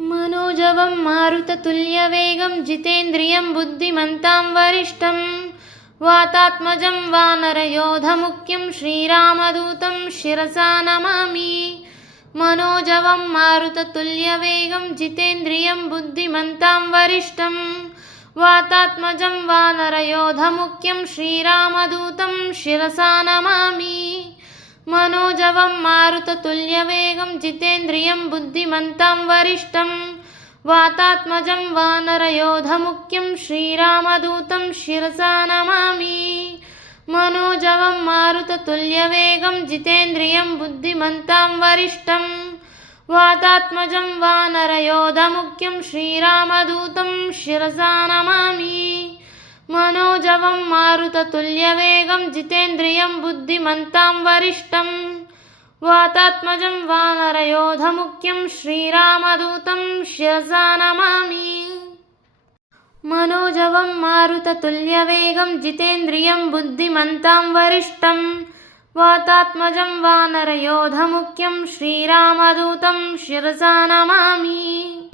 मनोजवं मारुततुल्यवेगं जितेन्द्रियं बुद्धिमन्तां वरिष्ठं वातात्मजं वानरयोधमुख्यं श्रीरामदूतं शिरसा नमामि। मनोजवं मारुततुल्यवेगं जितेन्द्रियं बुद्धिमन्तां वरिष्ठं वातात्मजं वानरयोधमुख्यं श्रीरामदूतं शिरसा नमामि। मनोजवं मारुततुल्यवेगं जितेन्द्रियं बुद्धिमन्तां वरिष्ठं वातात्मजं वानरयोधमुख्यं श्रीरामदूतं शिरसा नमामि। मनोजवं मारुततुल्यवेगं जितेन्द्रियं बुद्धिमन्तां वरिष्ठं वातात्मजं वानरयोधमुख्यं श्रीरामदूतं शिरसा नमामि। मनोजवं मारुततुल्यवेगं जितेन्द्रियं बुद्धिमन्तां वरिष्ठं वातात्मजं वानरयोधमुख्यं श्रीरामदूतं शिरसा नमामि। मनोजवं मारुततुल्यवेगं जितेन्द्रियं बुद्धिमन्तां वरिष्ठं वातात्मजं वानरयोधमुख्यं श्रीरामदूतं शिरसा नमामि।